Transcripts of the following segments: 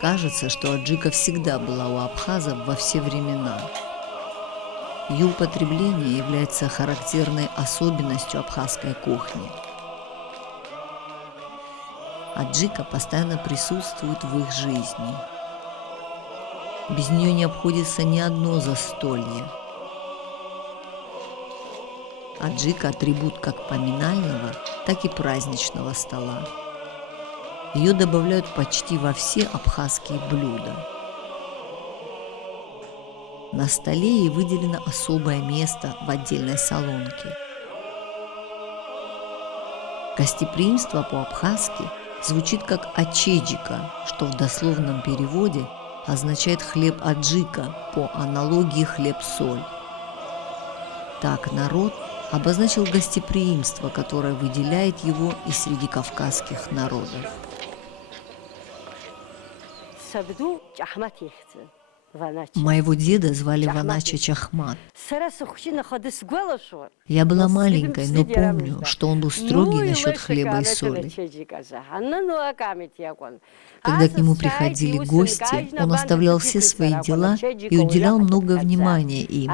Кажется, что аджика всегда была у абхазов во все времена. Ее употребление является характерной особенностью абхазской кухни. Аджика постоянно присутствует в их жизни. Без нее не обходится ни одно застолье. Аджика – атрибут как поминального, так и праздничного стола. Ее добавляют почти во все абхазские блюда. На столе ей выделено особое место в отдельной солонке. Гостеприимство по-абхазски звучит как ачеджика, что в дословном переводе означает хлеб аджика, по аналогии хлеб-соль. Так народ обозначил гостеприимство, которое выделяет его и среди кавказских народов. Моего деда звали Ванача Чахмат. Я была маленькой, но помню, что он был строгий насчет хлеба и соли. Когда к нему приходили гости, он оставлял все свои дела и уделял много внимания им.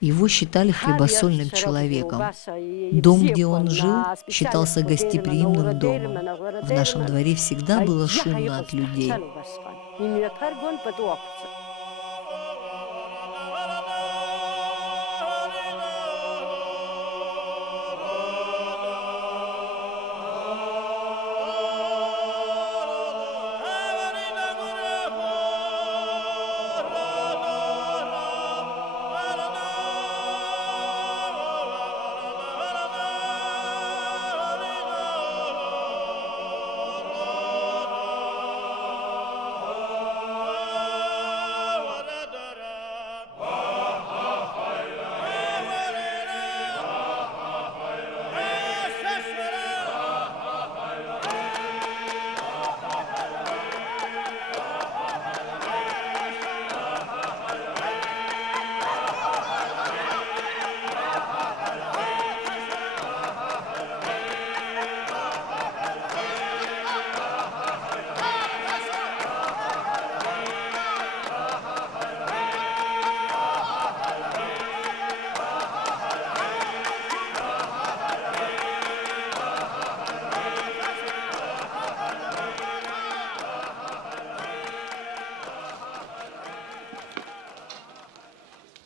Его считали хлебосольным человеком. Дом, где он жил, считался гостеприимным домом. В нашем дворе всегда было шумно от людей.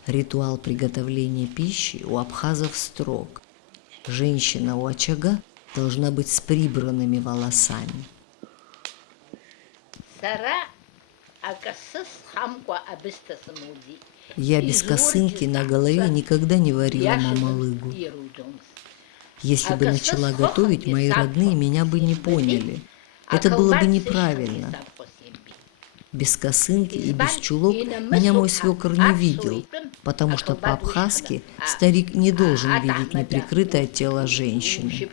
Ритуал приготовления пищи у абхазов строг. Женщина у очага должна быть с прибранными волосами. Я без косынки на голове никогда не варила мамалыгу. Если бы начала готовить, мои родные меня бы не поняли. Это было бы неправильно. Без косынки и без чулок меня мой свекор не видел, потому что по-абхазски старик не должен видеть неприкрытое тело женщины.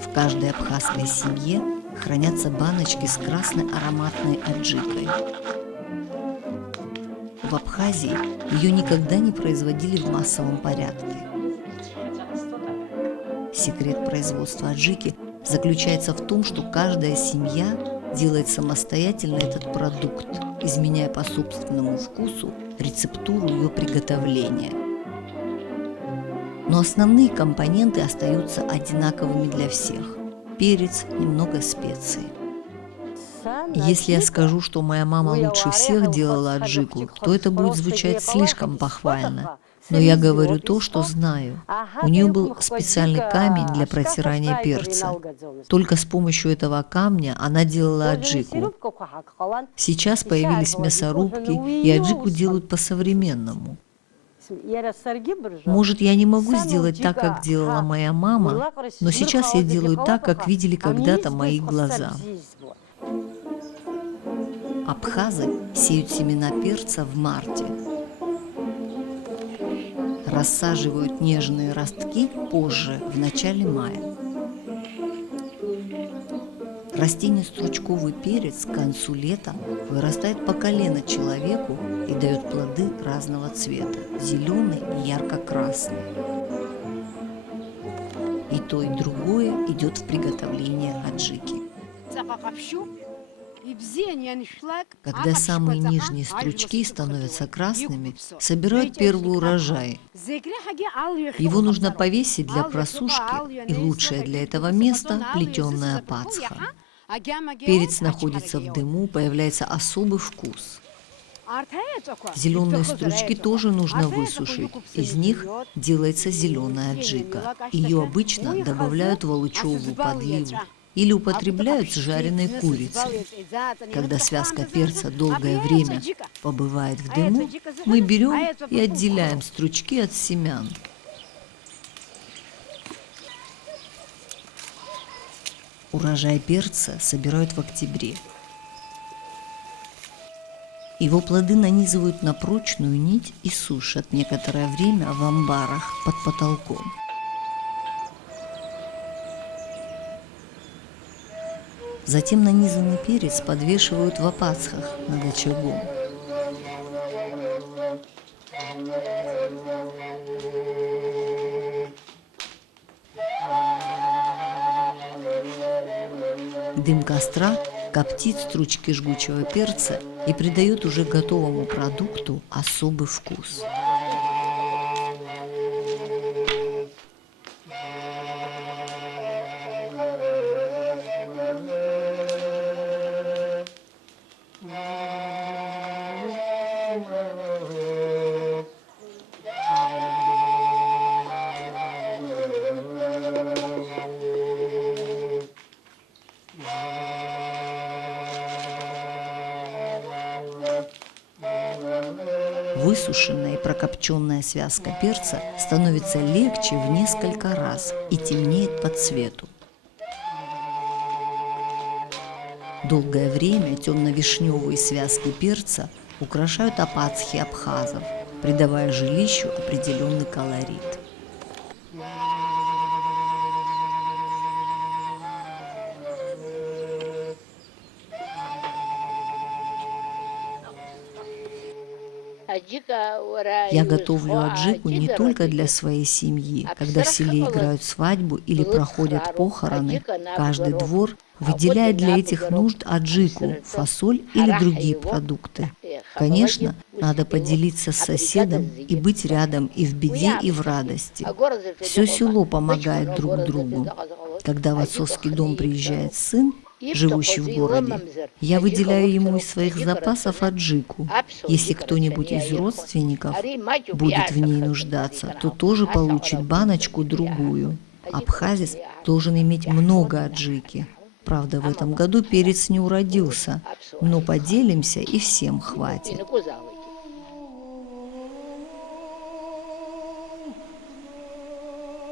В каждой абхазской семье хранятся баночки с красной ароматной аджикой. В Абхазии ее никогда не производили в массовом порядке. Секрет производства аджики заключается в том, что каждая семья делает самостоятельно этот продукт, изменяя по собственному вкусу рецептуру ее приготовления. Но основные компоненты остаются одинаковыми для всех – перец, немного специй. Если я скажу, что моя мама лучше всех делала аджику, то это будет звучать слишком похвально. Но я говорю то, что знаю. У нее был специальный камень для протирания перца. Только с помощью этого камня она делала аджику. Сейчас появились мясорубки, и аджику делают по-современному. Может, я не могу сделать так, как делала моя мама, но сейчас я делаю так, как видели когда-то мои глаза. Абхазы сеют семена перца в марте. Рассаживают нежные ростки позже, в начале мая. Растение стручковый перец к концу лета вырастает по колено человеку и дает плоды разного цвета – зеленый и ярко-красный. И то, и другое идет в приготовление аджики. Когда самые нижние стручки становятся красными, собирают первый урожай. Его нужно повесить для просушки, и лучшее для этого места – плетеная пацха. Перец находится в дыму, появляется особый вкус. Зеленые стручки тоже нужно высушить. Из них делается зеленая аджика. Ее обычно добавляют в лучковую подливу или употребляют с жареной курицей. Когда связка перца долгое время побывает в дыму, мы берем и отделяем стручки от семян. Урожай перца собирают в октябре. Его плоды нанизывают на прочную нить и сушат некоторое время в амбарах под потолком. Затем нанизанный перец подвешивают в апацхах над очагом. Дым костра коптит стручки жгучего перца и придает уже готовому продукту особый вкус. Высушенная и прокопченная связка перца становится легче в несколько раз и темнеет по цвету. Долгое время темно-вишневые связки перца украшают апацхи абхазов, придавая жилищу определенный колорит. Я готовлю аджику не только для своей семьи. Когда в селе играют свадьбу или проходят похороны, каждый двор выделяет для этих нужд аджику, фасоль или другие продукты. Конечно, надо поделиться с соседом и быть рядом и в беде, и в радости. Все село помогает друг другу. Когда в отцовский дом приезжает сын, живущий в городе, я выделяю ему из своих запасов аджику. Если кто-нибудь из родственников будет в ней нуждаться, то тоже получит баночку-другую. Абхазец должен иметь много аджики. Правда, в этом году перец не уродился, но поделимся и всем хватит.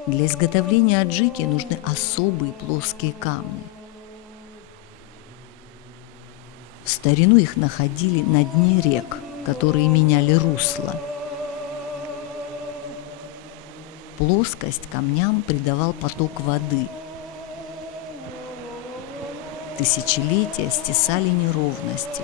Для изготовления аджики нужны особые плоские камни. В старину их находили на дне рек, которые меняли русло. Плоскость камням придавал поток воды. Тысячелетия стесали неровности,